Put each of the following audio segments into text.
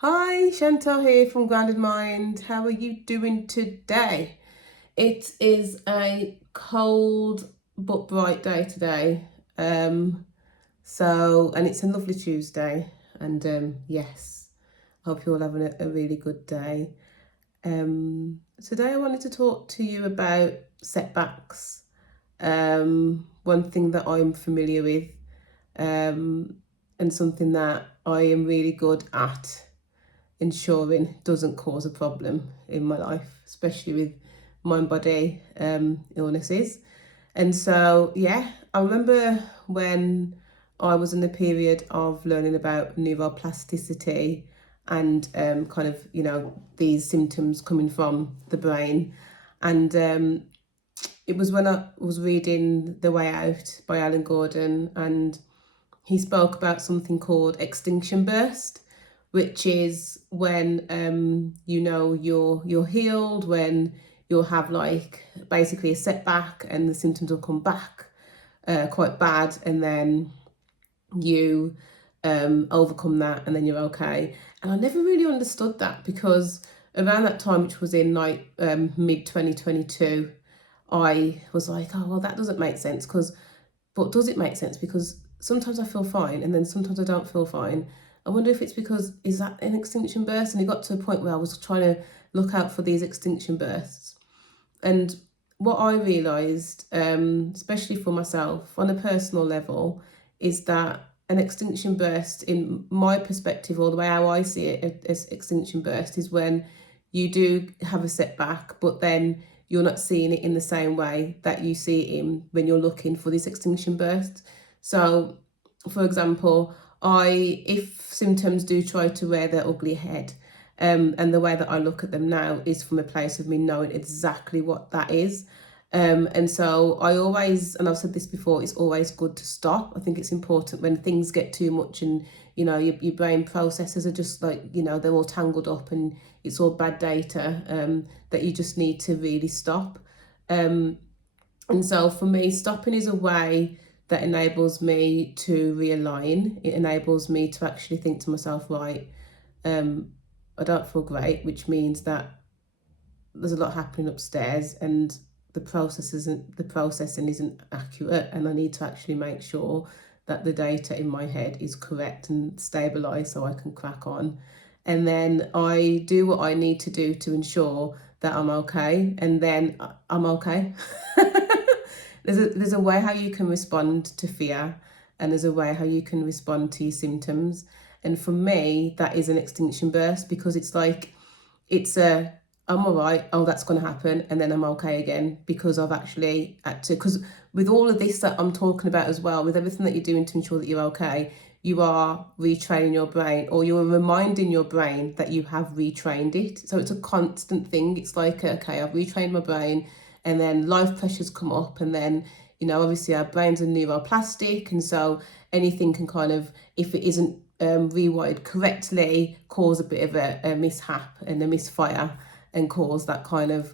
Hi, Chantal here from Grounded Mind. How are you doing today? It is a cold but bright day today. And it's a lovely Tuesday. Yes, I hope you're all having a really good day. Today I wanted to talk to you about setbacks. One thing that I'm familiar with, and something that I am really good at ensuring doesn't cause a problem in my life, especially with mind body illnesses. And so, yeah, I remember when I was in the period of learning about neuroplasticity and these symptoms coming from the brain. And it was when I was reading The Way Out by Alan Gordon, and he spoke about something called extinction burst, which is when you're healed, when you'll have like basically a setback and the symptoms will come back quite bad, and then you overcome that and then you're okay. And I never really understood that, because around that time, which was in like mid 2022, I was like, oh well, that doesn't make sense. But does it make sense? Because sometimes I feel fine and then sometimes I don't feel fine. I wonder if it's because, is that an extinction burst? And it got to a point where I was trying to look out for these extinction bursts. And what I realised, especially for myself on a personal level, is that an extinction burst, in my perspective, or the way how I see it as extinction burst, is when you do have a setback, but then you're not seeing it in the same way that you see it in when you're looking for this extinction burst. So, for example, if symptoms do try to rear their ugly head, and the way that I look at them now is from a place of me knowing exactly what that is. And so I always, and I've said this before, it's always good to stop. I think it's important when things get too much and, your brain processes are just like, they're all tangled up and it's all bad data, that you just need to really stop. And so for me, stopping is a way that enables me to realign. It enables me to actually think to myself, right, I don't feel great, which means that there's a lot happening upstairs and the processing isn't accurate, and I need to actually make sure that the data in my head is correct and stabilized so I can crack on. And then I do what I need to do to ensure that I'm okay, and then I'm okay. There's a way how you can respond to fear, and there's a way how you can respond to your symptoms. And for me, that is an extinction burst, because it's like, it's a, I'm all right, oh, that's going to happen, and then I'm okay again, because I've actually had to, because with all of this that I'm talking about as well, with everything that you're doing to ensure that you're okay, you are retraining your brain, or you're reminding your brain that you have retrained it. So it's a constant thing. It's like, okay, I've retrained my brain, and then life pressures come up, and then, obviously our brains are neuroplastic, and so anything can kind of, if it isn't rewired correctly, cause a bit of a mishap and a misfire, and cause that kind of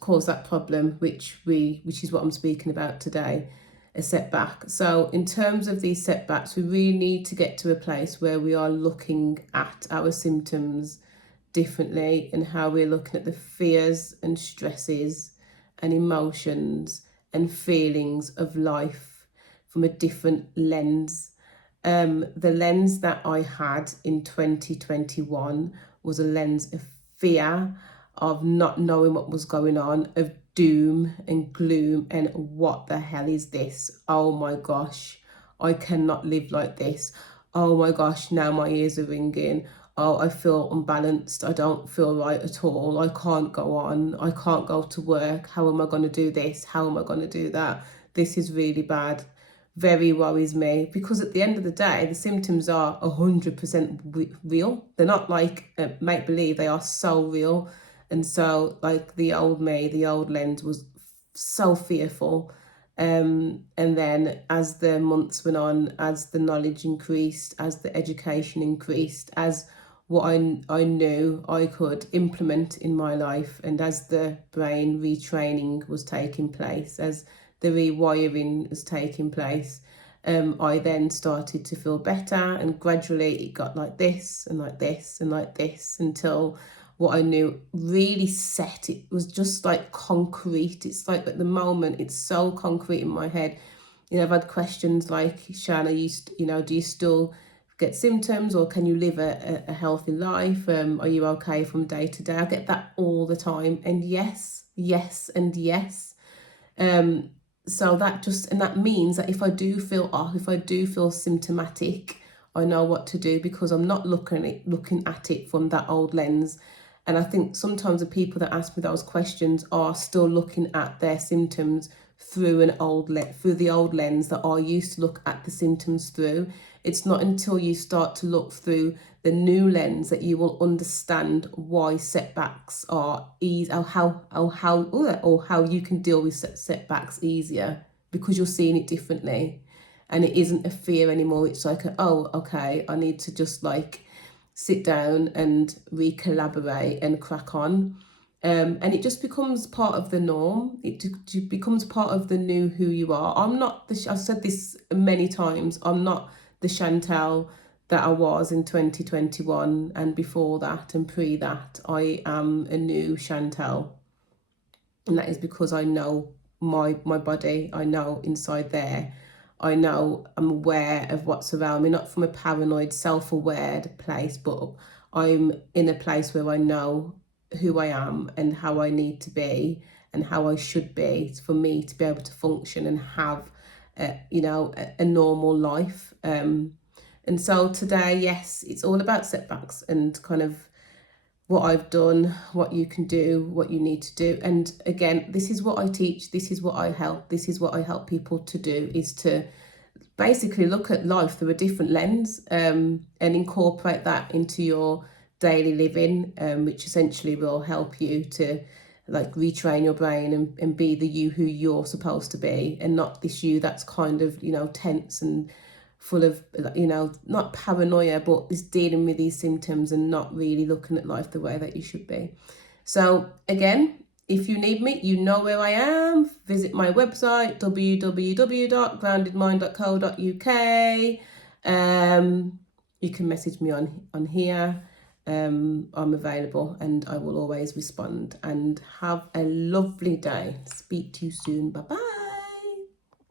cause that problem, which is what I'm speaking about today, a setback. So in terms of these setbacks, we really need to get to a place where we are looking at our symptoms differently, and how we're looking at the fears and stresses and emotions and feelings of life from a different lens. The lens that I had in 2021 was a lens of fear, of not knowing what was going on, of doom and gloom, and what the hell is this? Oh my gosh, I cannot live like this. Oh my gosh, now my ears are ringing. Oh, I feel unbalanced. I don't feel right at all. I can't go on. I can't go to work. How am I going to do this? How am I going to do that? This is really bad. Very worries me, because at the end of the day, the symptoms are 100% real. They're not like make believe, they are so real. And so, like, the old me, the old lens was so fearful. And then as the months went on, as the knowledge increased, as the education increased, as what I knew I could implement in my life, and as the brain retraining was taking place, as the rewiring was taking place, I then started to feel better, and gradually it got like this and like this and like this until what I knew really set. It was just like concrete. It's like at the moment it's so concrete in my head. You know, I've had questions like, Shan, do you still get symptoms, or can you live a healthy life? Are you okay from day to day? I get that all the time, and yes, and yes. So that means that if I do feel off, if I do feel symptomatic, I know what to do, because I'm not looking at it from that old lens. And I think sometimes the people that ask me those questions are still looking at their symptoms through through the old lens that I used to look at the symptoms through. It's not until you start to look through the new lens that you will understand why setbacks are easy, or how you can deal with setbacks easier, because you're seeing it differently, and it isn't a fear anymore. It's like, oh, okay, I need to just like sit down and recollaborate and crack on. And it just becomes part of the norm. It becomes part of the new who you are. I've said this many times, I'm not the Chantal that I was in 2021 and before that and pre that. I am a new Chantal. And that is because I know my body, I know inside there. I know I'm aware of what's around me, not from a paranoid, self-aware place, but I'm in a place where I know who I am and how I need to be and how I should be for me to be able to function and have, a normal life. And so today, yes, it's all about setbacks and kind of what I've done, what you can do, what you need to do. And again, this is what I teach, this is what I help people to do, is to basically look at life through a different lens, and incorporate that into your daily living, which essentially will help you to like retrain your brain and be the you who you're supposed to be, and not this you that's kind of, tense and full of, not paranoia, but is dealing with these symptoms and not really looking at life the way that you should be. So again, if you need me, you know where I am. Visit my website, www.groundedmind.co.uk. You can message me on here. I'm available and I will always respond. And have a lovely day. Speak to you soon. Bye bye.